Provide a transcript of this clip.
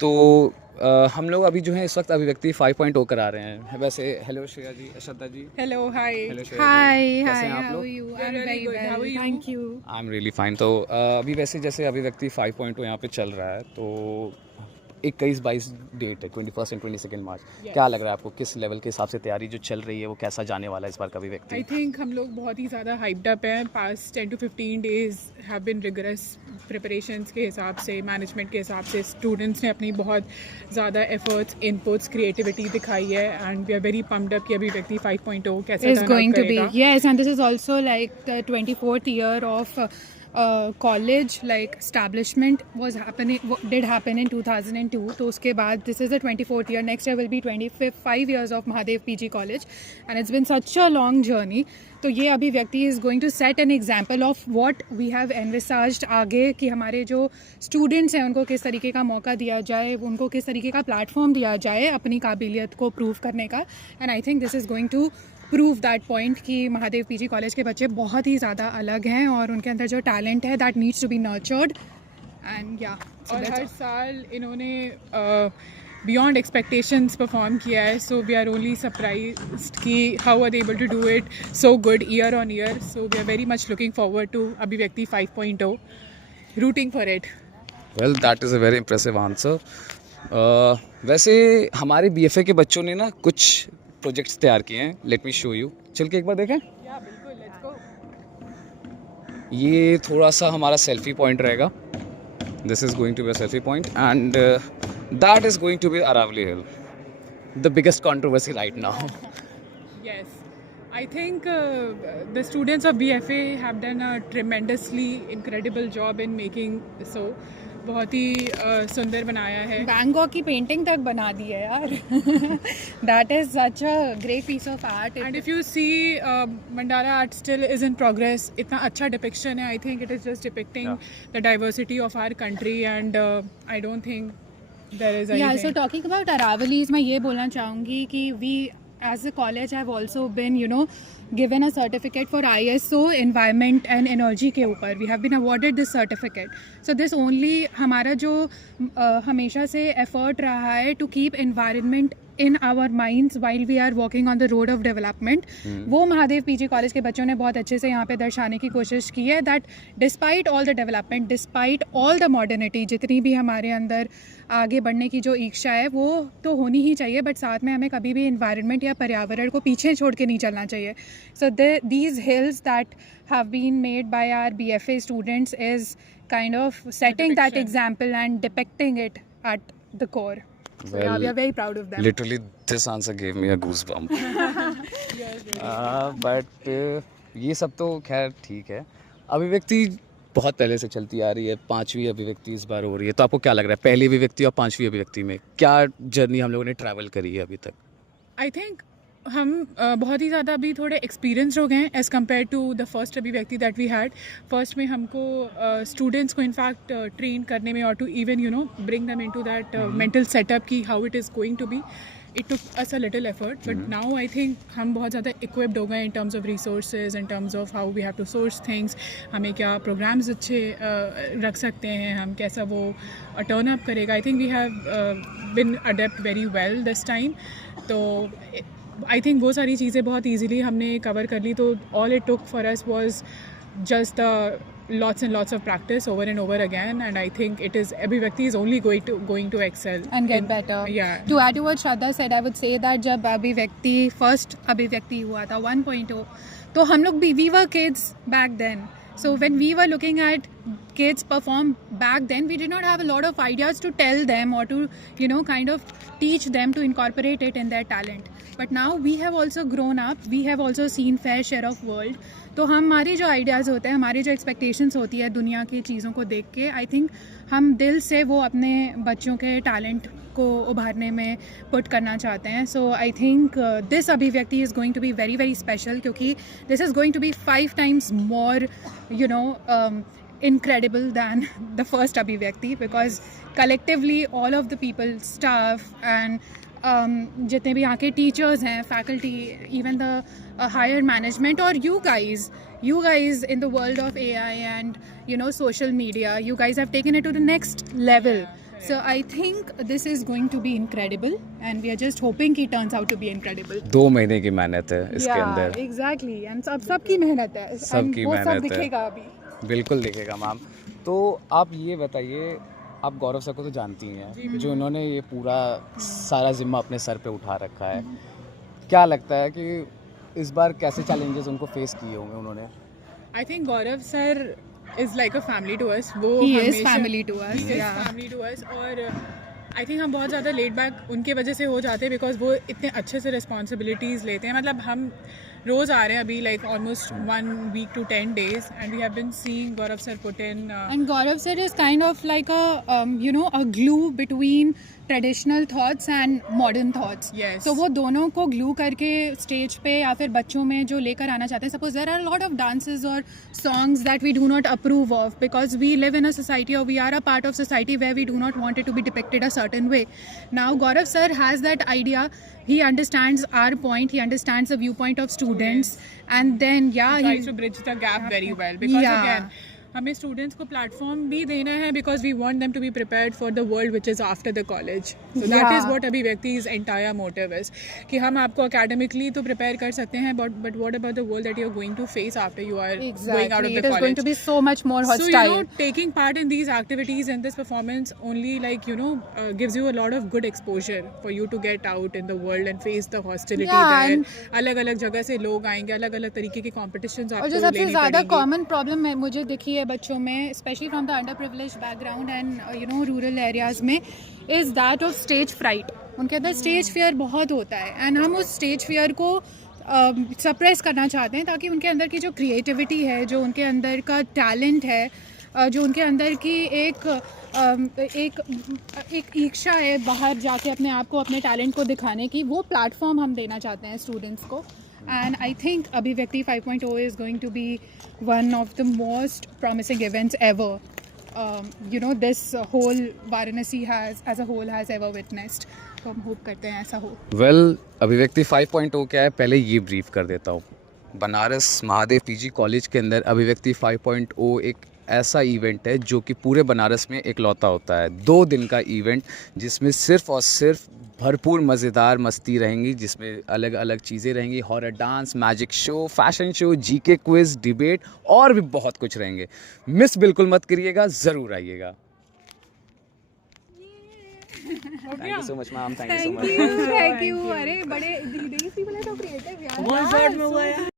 तो हम लोग अभी जो है इस वक्त अभिव्यक्ति 5.0 करा रहे हैं। वैसे हेलो श्रेया जी, Shraddha ji. Hello, hi. Hello Shreya Hi, जी, कैसे hi, हैं आप how लोग? are you? We're I'm really very good. well. How are you? Thank you. I am really fine. तो अभी वैसे जैसे अभिव्यक्ति 5.0 यहाँ पे चल रहा है, तो 21-22 डेट है, 21 एंड 22 मार्च। Yes. क्या लग रहा है आपको, किस लेवल के हिसाब से तैयारी जो चल रही है वो कैसा जाने वाला है इस बार का I अभिव्यक्ति? think हम लोग बहुत ही ज़्यादा hyped up हैं. Past 10 to 15 days have been rigorous preparations के हिसाब से, management के हिसाब से students ने अपनी बहुत ज़्यादा efforts, inputs, creativity दिखाई है and we are very pumped up कि अभिव्यक्ति 5.0 कैसे Is turn out going to be, करेगा. yes, and this is also like the 24th year of college like establishment was happening, did happen in 2002. तो उसके बाद this is the 24th year. Next year will be 25 years of Mahadev PG College, and it's been such a long journey. तो ये अभिव्यक्ति is going to set an example of what we have envisaged आगे, कि हमारे जो students हैं उनको किस तरीके का मौका दिया जाए, उनको किस तरीके का platform दिया जाए अपनी काबिलियत को prove करने का. And I think this is going to prove that point कि महादेव पीजी कॉलेज के बच्चे बहुत ही ज़्यादा अलग हैं और उनके अंदर जो टैलेंट है that needs to be nurtured and yeah. और हर साल इन्होंने बियॉन्ड एक्सपेक्टेशंस परफॉर्म किया है. So we are only surprised कि how are they able to do it so good year on year. So we are very much looking forward to Abhivyakti 5.0, rooting for it. Well that is a very impressive answer. वैसे हमारे BFA के बच्चों ने ना कुछ projects तैयार किए हैं. Let me show you. चल के एक बार देखें. या बिल्कुल, लेट्स गो. ये थोड़ा सा हमारा सेल्फी पॉइंट रहेगा. This is going to be a selfie point and that is going to be Aravali hill, the biggest controversy right now. Yes, I think the students of BFA have done a tremendously incredible job in making so. बहुत ही सुंदर बनाया है. बैंगॉक की painting तक बना दी है यार. That is such a great piece of art. And if you see, Mandala art still is in progress. इतना अच्छा depiction है. I think it is just depicting the diversity of our country and I don't think there is anything. Yeah, so talking about Aravalis, मैं ये बोलना चाहूँगी कि we as a college have also been, you know, given a certificate for ISO environment and energy के ऊपर. We have been awarded this certificate. So this only हमारा जो हमेशा से effort रहा है to keep environment in our minds while we are walking on the road of development. वो Mahadev PG college के बच्चों ने बहुत अच्छे से यहाँ पे दर्शाने की कोशिश की है that despite all the development, despite all the modernity, जितनी भी हमारे अंदर आगे बढ़ने की जो इच्छा है वो तो होनी ही चाहिए, बट साथ में हमें कभी भी environment या पर्यावरण को पीछे छोड़ के नहीं चलना चाहिए. So these hills that have been made by our BFA students is kind of setting that Depiction. example and depicting it at the core. So yeah, we are very proud of them. Literally this answer gave me a goosebump. But ये सब तो खैर ठीक है. अभिव्यक्ति बहुत पहले से चलती आ रही है. 5वीं अभिव्यक्ति इस बार हो रही है. तो आपको क्या लग रहा है, पहली अभिव्यक्ति और 5वीं अभिव्यक्ति में क्या जर्नी हम लोगों ने ट्रैवल करी है अभी तक? आई थिंक हम बहुत ही ज़्यादा अभी थोड़े एक्सपीरियंस हो गए हैं as compare to the first Abhivyakti that we had. First में हमको स्टूडेंट्स को इनफैक्ट ट्रेन करने में और to even you know bring them into that mental setup की how it is going to be. It took us a little effort, but now I think हम बहुत ज़्यादा इक्विप्ड हो गए in terms of resources, in terms of how we have to source things. हमें क्या programmes अच्छे रख सकते हैं, हम कैसा वो टर्न अप करेगा. I think we have been adept very well this time. तो आई थिंक वो सारी चीज़ें बहुत ईजीली हमने कवर कर ली. तो all it took for us was just lots and lots of practice over and over again, and I think it is Abhivakti is only going to excel and get better. Yeah. To add to what Shraddha said, I would say that जब अभिव्यक्ति first अभिव्यक्ति हुआ था 1.0, तो हम लोग भी we were kids back then. So when we were looking at kids perform back then, we did not have a lot of ideas to tell them or to, you know, kind of teach them to incorporate it in their talent. But now we have also grown up, we have also seen fair share of world. तो हमारी जो ideas होते हैं, हमारी जो expectations होती है दुनिया की चीज़ों को देख के, आई थिंक हम दिल से वो अपने बच्चों के टैलेंट को उभारने में पुट करना चाहते हैं. So I think this Abhivyakti is going to be very very special, क्योंकि this is going to be 5 times more, you know, incredible than the first Abhivakti, because collectively all of the people, staff and जितने भी यहाँ के teachers हैं, faculty, even the higher management, और you guys in the world of AI and, you know, social media, you guys have taken it to the next level. So I think this is going to be incredible, and we are just hoping कि turns out to be incredible. 2 महीने की मेहनत है इसके अंदर, exactly, and सबकी मेहनत है, सबकी वो सब मेहनत है। दिखेगा अभी। बिल्कुल दिखेगा मैम। तो आप ये बताइए, आप गौरव सर को तो जानती हैं, जो उन्होंने ये पूरा सारा जिम्मा अपने सर पे उठा रखा है, क्या लगता है कि इस बार कैसे चैलेंजेस उनको फेस किए होंगे उन्होंने? I think Gaurav sir is like a family to us. वो He is हमेशा- family to us, He is yeah. family to us, और आई थिंक हम बहुत ज़्यादा लेट बैक उनके वजह से हो जाते हैं, बिकॉज वो इतने अच्छे से रिस्पॉन्सिबिलिटीज़ लेते हैं। मतलब हम रोज़ आ रहे हैं अभी, like almost 1 week to 10 days, and we have been seeing Gaurav sir put in And Gaurav sir is kind of like a a glue between traditional thoughts and modern thoughts. Yes. So वो दोनों को glue करके stage पे या फिर बच्चों में जो लेकर आना चाहते हैं. Suppose there are a lot of dances or songs that we do not approve of because we live in a society, or we are a part of society where we do not want it to be depicted a certain way. Now Gaurav sir has that idea. He understands our point. He understands the viewpoint of students, and then tries to bridge the gap very well, because Yeah. again हमें students को platform भी देना है, because we want them to be prepared for the world which is after the college. So that Yeah. Is what अभिव्यक्ति's entire motive is, कि हम आपको academically तो प्रिपेयर कर सकते हैं, but what about the world that you are going to face after you are going out of exactly. the It is college? going to be so much more So, hostile. taking part in these activities and this performance only, gives you a lot of good exposure for you to get out in the world and face the hostility Yeah, there. and- अलग-अलग जगह से लोग आएंगे, अलग-अलग तरीके के competitions और आपको जो सबसे लेनी ज़्यादा पड़ेंगी. कॉमन प्रॉब्लम है मुझे दिखी है बच्चों में, specially from the under privilege background and rural areas में, is that of stage fright. उनके अंदर स्टेज फियर बहुत होता है, एंड हम उस स्टेज फियर को सप्रेस करना चाहते हैं ताकि उनके अंदर की जो क्रिएटिविटी है, जो उनके अंदर का टैलेंट है, जो उनके अंदर की एक इच्छा है बाहर जाके अपने आप को, अपने टैलेंट को दिखाने की, वो प्लेटफॉर्म हम देना चाहते हैं स्टूडेंट्स को. And I think Abhivyakti 5.0 is going to be one of the most promising events ever. This whole Varanasi as a whole has ever witnessed. तो हम होप करते हैं ऐसा हो. वेल, अभिव्यक्ति 5.0 क्या है, पहले ये ब्रीफ कर देता हूँ. बनारस महादेव पीजी कॉलेज के अंदर अभिव्यक्ति 5.0 एक ऐसा इवेंट है जो कि पूरे बनारस में इकलौता होता है. 2 दिन का इवेंट जिसमें सिर्फ और सिर्फ भरपूर मज़ेदार मस्ती रहेंगी, जिसमें अलग अलग चीज़ें रहेंगी, horror dance, magic show, fashion show, GK quiz, debate और भी बहुत कुछ रहेंगे. मिस बिल्कुल मत करिएगा, ज़रूर आइएगा. Thank you so much ma'am, thank you so much. Thank you. अरे बड़े देसी वाले तो क्रिएटिव यार.